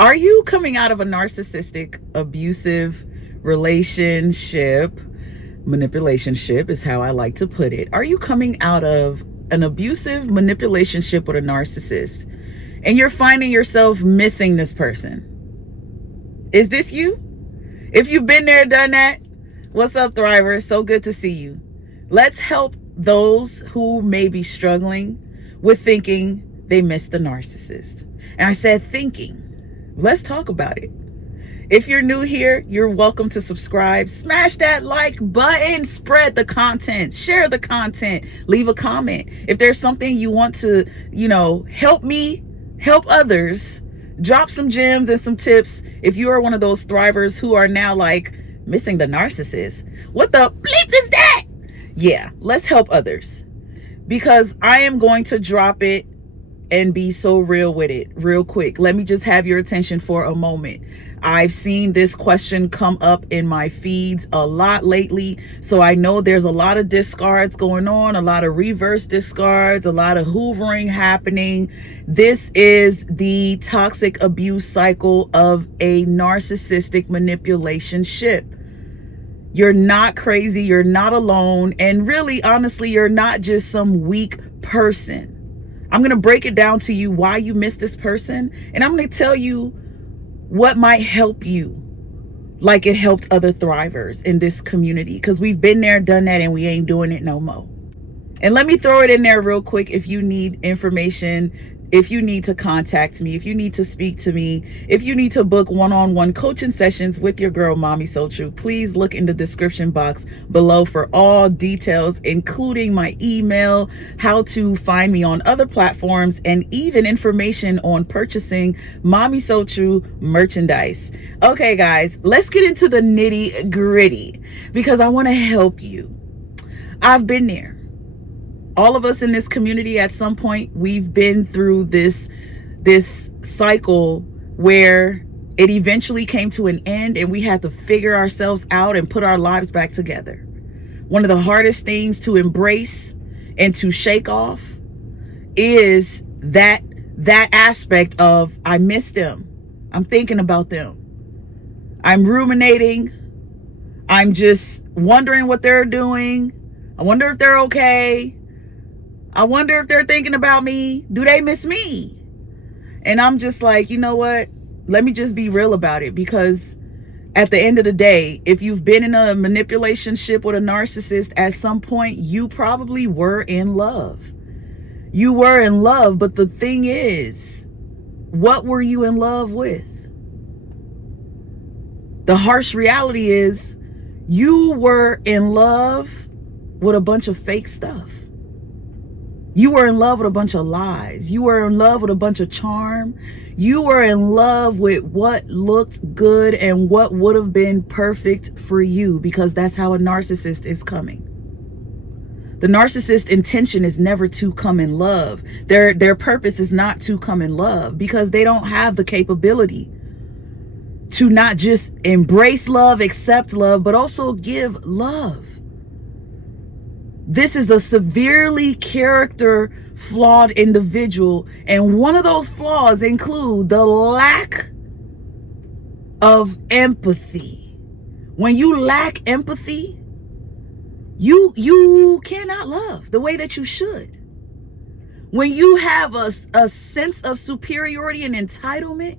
Are you coming out of a narcissistic, abusive relationship? Manipulationship is how I like to put it. Are you coming out of an abusive manipulationship with a narcissist and you're finding yourself missing this person? Is this you? If you've been there, done that, what's up, Thriver? So good to see you. Let's help those who may be struggling with thinking they missed the narcissist. And I said thinking. Let's talk about it. If you're new here, you're welcome to subscribe. Smash that like button, spread the content, share the content, leave a comment. If there's something you want to, help me, help others, drop some gems and some tips. If you are one of those thrivers who are now like missing the narcissist, what the bleep is that? Yeah, let's help others, because I am going to drop it and be so real with it real quick. Let me just have your attention for a moment. I've seen this question come up in my feeds a lot lately, so I know there's a lot of discards going on, a lot of reverse discards, a lot of hoovering happening. This is the toxic abuse cycle of a narcissistic manipulation ship. You're not crazy, you're not alone, and really, honestly, you're not just some weak person. I'm going to break it down to you why you missed this person, and I'm going to tell you what might help you like it helped other thrivers in this community, because we've been there, done that, and we ain't doing it no more. And let me throw it in there real quick. If you need information, if you need to contact me, if you need to speak to me, if you need to book one-on-one coaching sessions with your girl, MamiSoTrue, please look in the description box below for all details, including my email, how to find me on other platforms, and even information on purchasing MamiSoTrue merchandise. Okay, guys, let's get into the nitty-gritty, because I want to help you. I've been there. All of us in this community, at some point, we've been through this cycle where it eventually came to an end and we had to figure ourselves out and put our lives back together. One of the hardest things to embrace and to shake off is that aspect of, I miss them. I'm thinking about them. I'm ruminating. I'm just wondering what they're doing. I wonder if they're okay. I wonder if they're thinking about me. Do they miss me? And I'm just like, you know what? Let me just be real about it, because at the end of the day, if you've been in a manipulation ship with a narcissist, at some point, you probably were in love. You were in love, but the thing is, what were you in love with? The harsh reality is, you were in love with a bunch of fake stuff. You were in love with a bunch of lies. You were in love with a bunch of charm. You were in love with what looked good and what would have been perfect for you, because that's how a narcissist is coming. The narcissist intention is never to come in love. Their purpose is not to come in love, because they don't have the capability to not just embrace love, accept love, but also give love. This is a severely character flawed individual, and one of those flaws include the lack of empathy. When you lack empathy, you cannot love the way that you should. When you have a sense of superiority and entitlement,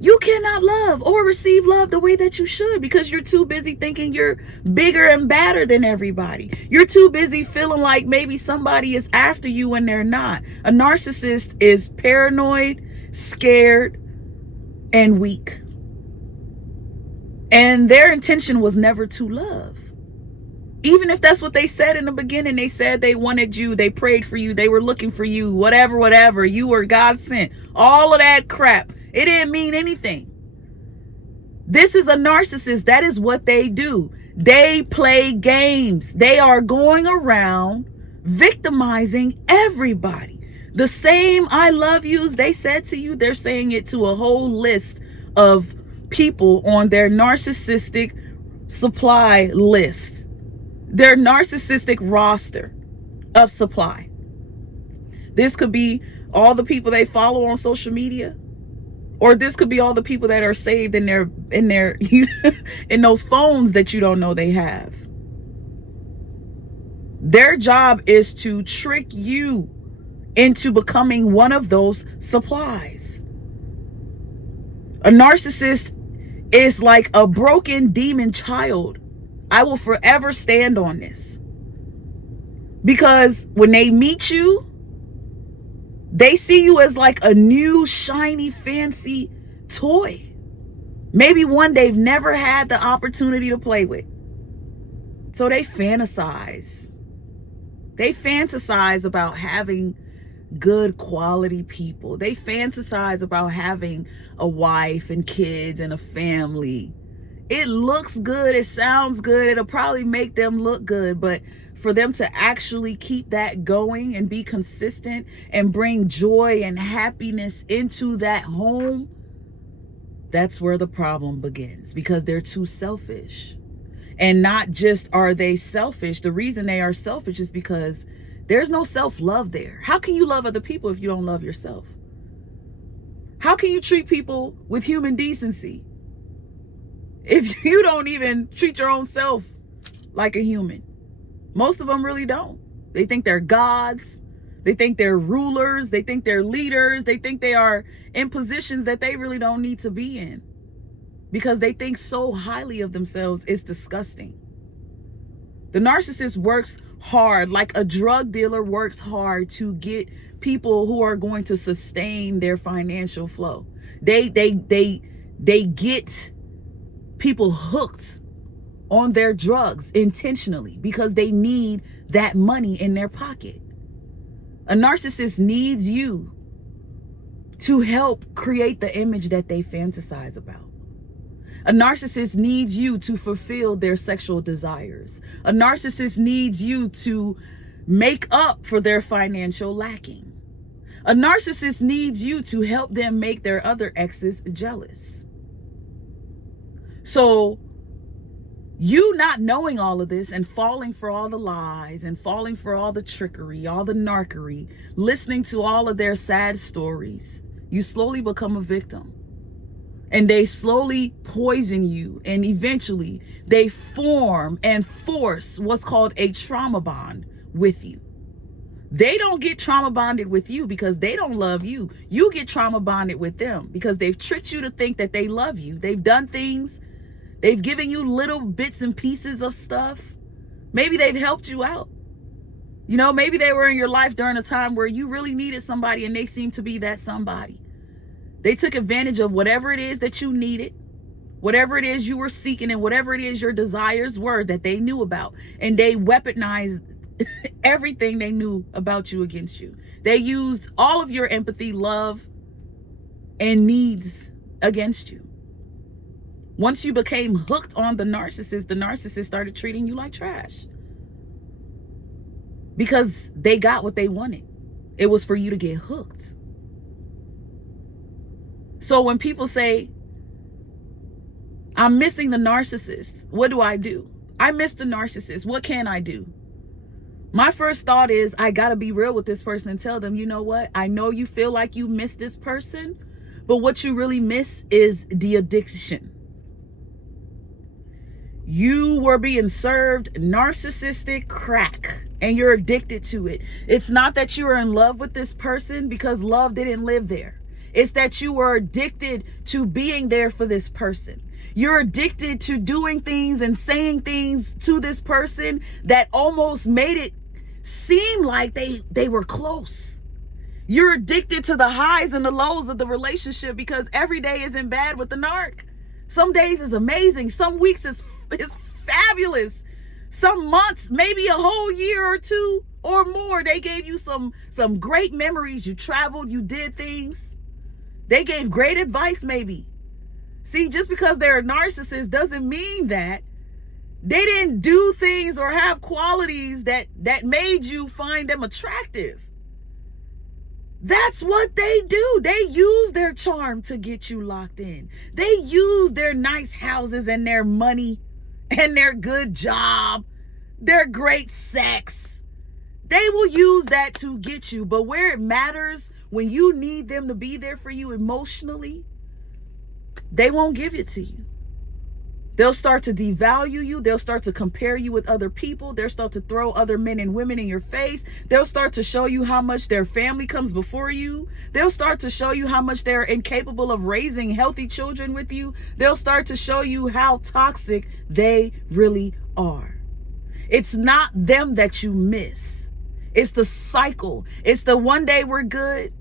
you cannot love or receive love the way that you should, because you're too busy thinking you're bigger and badder than everybody. You're too busy feeling like maybe somebody is after you when they're not. A narcissist is paranoid, scared, and weak. And their intention was never to love. Even if that's what they said in the beginning, they said they wanted you, they prayed for you, they were looking for you, whatever, you were God sent, all of that crap. It didn't mean anything. This is a narcissist. That is what they do. They play games. They are going around victimizing everybody. The same I love yous they said to you, they're saying it to a whole list of people on their narcissistic supply list, their narcissistic roster of supply. This could be all the people they follow on social media, Or this could be all the people that are saved in their in those phones that you don't know they have. Their job is to trick you into becoming one of those supplies. A narcissist is like a broken demon child. I will forever stand on this. Because when they meet you, they see you as like a new, shiny, fancy toy. Maybe one they've never had the opportunity to play with. So they fantasize. They fantasize about having good quality people. They fantasize about having a wife and kids and a family. It looks good. It sounds good. It'll probably make them look good. But for them to actually keep that going and be consistent and bring joy and happiness into that home, that's where the problem begins, because they're too selfish. And not just are they selfish, the reason they are selfish is because there's no self-love there. How can you love other people if you don't love yourself? How can you treat people with human decency if you don't even treat your own self like a human? Most of them really don't. They think they're gods. They think they're rulers. They think they're leaders. They think they are in positions that they really don't need to be in, because they think so highly of themselves. It's disgusting. The narcissist works hard, like a drug dealer works hard to get people who are going to sustain their financial flow. They get people hooked on their drugs intentionally because they need that money in their pocket. A narcissist needs you to help create the image that they fantasize about. A narcissist needs you to fulfill their sexual desires. A narcissist needs you to make up for their financial lacking. A narcissist needs you to help them make their other exes jealous. So you not knowing all of this and falling for all the lies and falling for all the trickery, all the narcery, listening to all of their sad stories, you slowly become a victim. And they slowly poison you, and eventually they form and force what's called a trauma bond with you. They don't get trauma bonded with you because they don't love you. You get trauma bonded with them because they've tricked you to think that they love you. They've done things. They've given you little bits and pieces of stuff. Maybe they've helped you out. You know, maybe they were in your life during a time where you really needed somebody and they seem to be that somebody. They took advantage of whatever it is that you needed, whatever it is you were seeking, and whatever it is your desires were that they knew about. And they weaponized everything they knew about you against you. They used all of your empathy, love, and needs against you. Once you became hooked on the narcissist started treating you like trash. Because they got what they wanted. It was for you to get hooked. So when people say, I'm missing the narcissist, what do? I miss the narcissist. What can I do? My first thought is, I got to be real with this person and tell them, you know what? I know you feel like you miss this person, but what you really miss is the addiction. You were being served narcissistic crack and you're addicted to it. It's not that you are in love with this person because love didn't live there. It's that you were addicted to being there for this person. You're addicted to doing things and saying things to this person that almost made it seem like they were close. You're addicted to the highs and the lows of the relationship because every day isn't bad with the narc. Some days is amazing. Some weeks is fabulous. Some months, maybe a whole year or two or more, they gave you some great memories. You traveled, you did things. They gave great advice, maybe. See, just because they're a narcissist doesn't mean that they didn't do things or have qualities that made you find them attractive. That's what they do. They use their charm to get you locked in. They use their nice houses and their money and their good job, their great sex. They will use that to get you. But where it matters, when you need them to be there for you emotionally, they won't give it to you. They'll start to devalue you. They'll start to compare you with other people. They'll start to throw other men and women in your face. They'll start to show you how much their family comes before you. They'll start to show you how much they're incapable of raising healthy children with you. They'll start to show you how toxic they really are. It's not them that you miss. It's the cycle. It's the one day we're good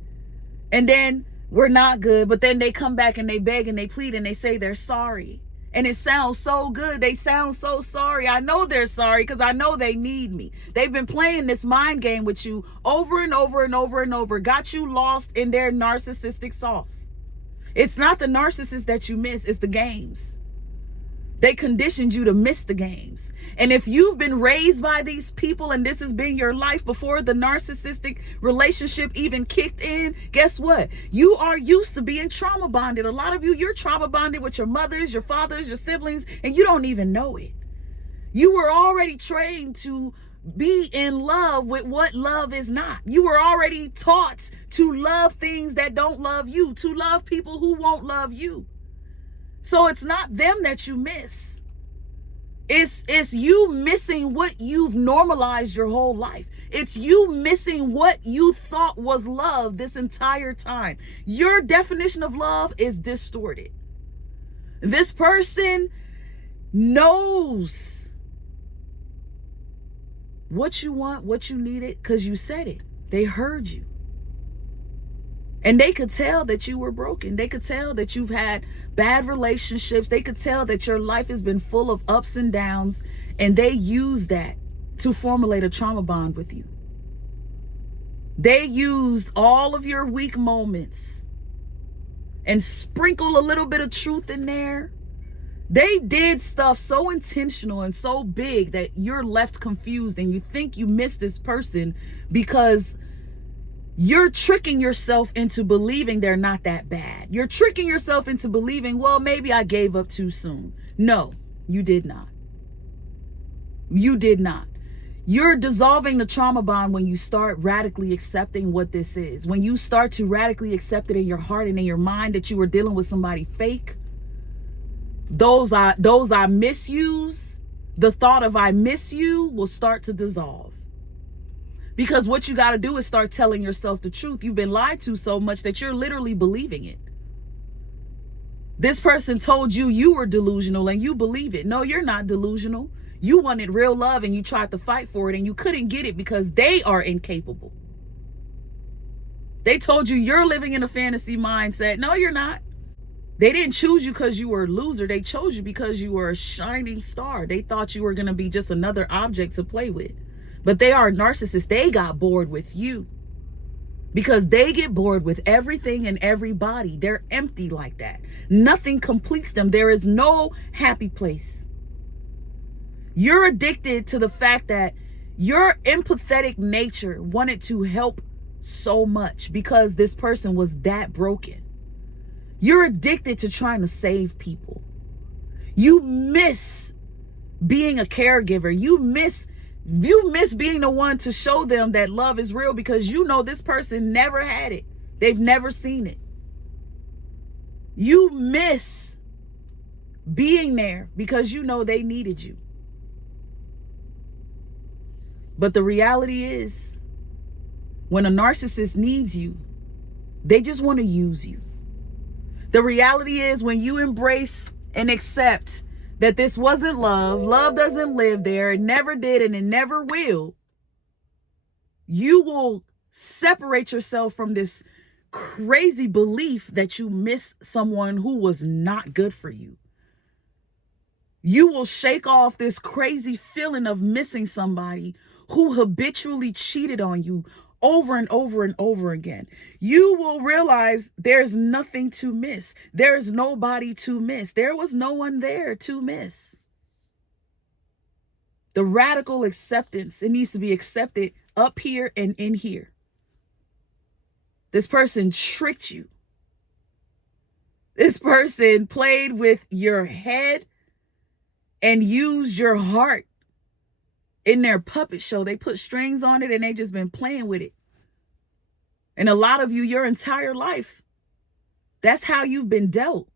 and then we're not good, but then they come back and they beg and they plead and they say they're sorry. And it sounds so good. They sound so sorry. I know they're sorry because I know they need me. They've been playing this mind game with you over and over and over and over, got you lost in their narcissistic sauce. It's not the narcissist that you miss, it's the games. They conditioned you to miss the games. And if you've been raised by these people and this has been your life before the narcissistic relationship even kicked in, guess what? You are used to being trauma bonded. A lot of you, you're trauma bonded with your mothers, your fathers, your siblings, and you don't even know it. You were already trained to be in love with what love is not. You were already taught to love things that don't love you, to love people who won't love you. So it's not them that you miss. It's you missing what you've normalized your whole life. It's you missing what you thought was love this entire time. Your definition of love is distorted. This person knows what you want, what you needed, because you said it. They heard you. And they could tell that you were broken. They could tell that you've had bad relationships. They could tell that your life has been full of ups and downs. And they use that to formulate a trauma bond with you. They used all of your weak moments and sprinkle a little bit of truth in there. They did stuff so intentional and so big that you're left confused and you think you miss this person because you're tricking yourself into believing they're not that bad. You're tricking yourself into believing, well, maybe I gave up too soon. No, you did not. You did not. You're dissolving the trauma bond when you start radically accepting what this is. When you start to radically accept it in your heart and in your mind that you were dealing with somebody fake. Those I misuse, the thought of I miss you will start to dissolve. Because what you got to do is start telling yourself the truth. You've been lied to so much that you're literally believing it. This person told you you were delusional and you believe it. No, you're not delusional. You wanted real love and you tried to fight for it and you couldn't get it because they are incapable. They told you you're living in a fantasy mindset. No, you're not. They didn't choose you because you were a loser. They chose you because you were a shining star. They thought you were going to be just another object to play with. But they are narcissists. They got bored with you because they get bored with everything and everybody. They're empty like that. Nothing completes them. There is no happy place. You're addicted to the fact that your empathetic nature wanted to help so much because this person was that broken. You're addicted to trying to save people. You miss being a caregiver. You miss being the one to show them that love is real because you know this person never had it. They've never seen it. You miss being there because you know they needed you. But the reality is, when a narcissist needs you, they just want to use you. The reality is, when you embrace and accept that this wasn't love, love doesn't live there, it never did and it never will, you will separate yourself from this crazy belief that you miss someone who was not good for you. You will shake off this crazy feeling of missing somebody who habitually cheated on you over and over and over again. You will realize there's nothing to miss. There's nobody to miss. There was no one there to miss. The radical acceptance, it needs to be accepted up here and in here. This person tricked you. This person played with your head and used your heart in their puppet show. They put strings on it and they just been playing with it. And a lot of you, your entire life, that's how you've been dealt.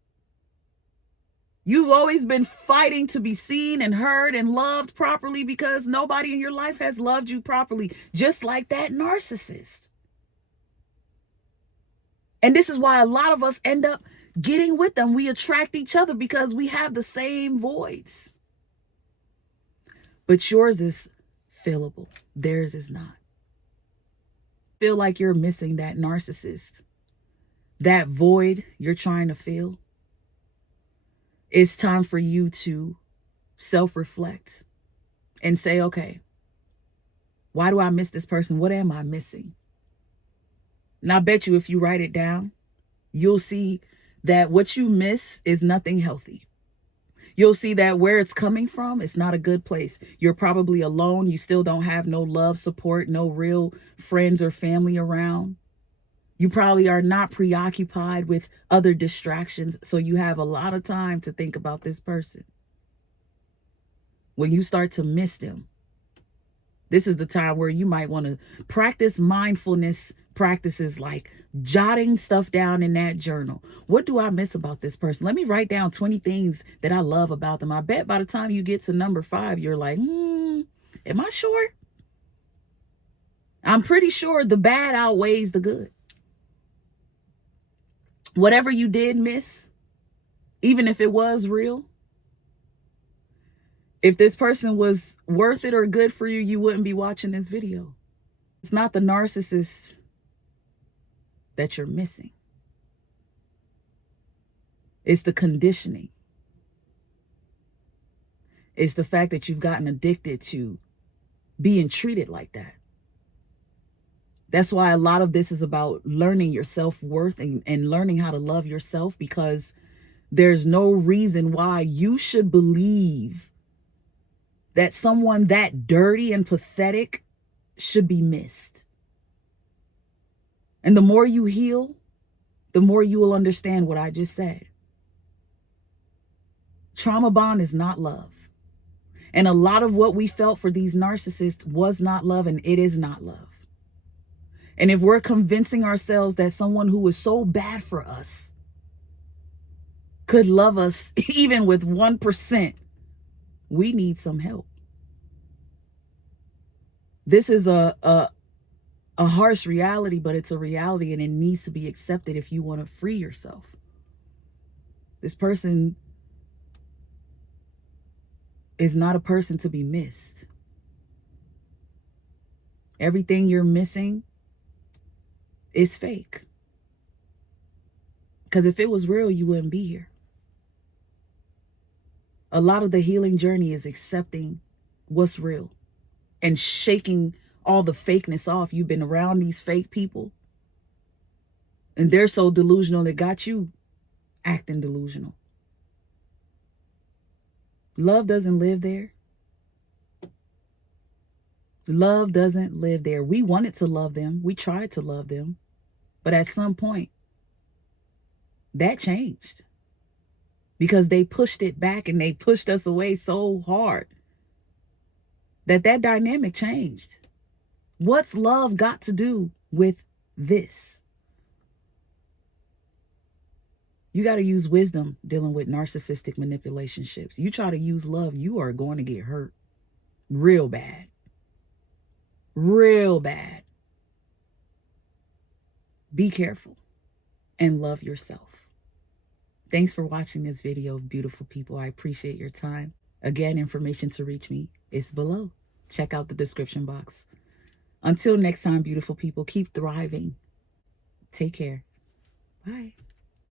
You've always been fighting to be seen and heard and loved properly because nobody in your life has loved you properly, just like that narcissist. And this is why a lot of us end up getting with them. We attract each other because we have the same voids. But yours is fillable. Theirs is not. Feel like you're missing that narcissist, that void you're trying to fill. It's time for you to self-reflect and say, okay, why do I miss this person? What am I missing? And I bet you if you write it down, you'll see that what you miss is nothing healthy. You'll see that where it's coming from, it's not a good place. You're probably alone. You still don't have no love, support, no real friends or family around. You probably are not preoccupied with other distractions, so you have a lot of time to think about this person. When you start to miss them, this is the time where you might want to practice mindfulness practices like jotting stuff down in that journal. What do I miss about this person? Let me write down 20 things that I love about them. I bet by the time you get to number 5, you're like, am I sure? I'm pretty sure the bad outweighs the good. Whatever you did miss, even if it was real, if this person was worth it or good for you, you wouldn't be watching this video. It's not the narcissist that you're missing. It's the conditioning. It's the fact that you've gotten addicted to being treated like that. That's why a lot of this is about learning your self-worth and learning how to love yourself, because there's no reason why you should believe that someone that dirty and pathetic should be missed. And the more you heal, the more you will understand what I just said. Trauma bond is not love. And a lot of what we felt for these narcissists was not love, and it is not love. And if we're convincing ourselves that someone who is so bad for us could love us even with 1%, we need some help. This is a harsh reality, but it's a reality, and it needs to be accepted if you want to free yourself. This person is not a person to be missed. Everything you're missing is fake. Because if it was real, you wouldn't be here. A lot of the healing journey is accepting what's real and shaking all the fakeness off. You've been around these fake people, and they're so delusional they got you acting delusional. Love doesn't live there. Love doesn't live there. We wanted to love them. We tried to love them. But at some point, that changed. Because they pushed it back and they pushed us away so hard that dynamic changed. What's love got to do with this? You got to use wisdom dealing with narcissistic manipulationships. You try to use love, you are going to get hurt real bad. Real bad. Be careful and love yourself. Thanks for watching this video, beautiful people. I appreciate your time. Again, information to reach me is below. Check out the description box. Until next time, beautiful people, keep thriving. Take care. Bye.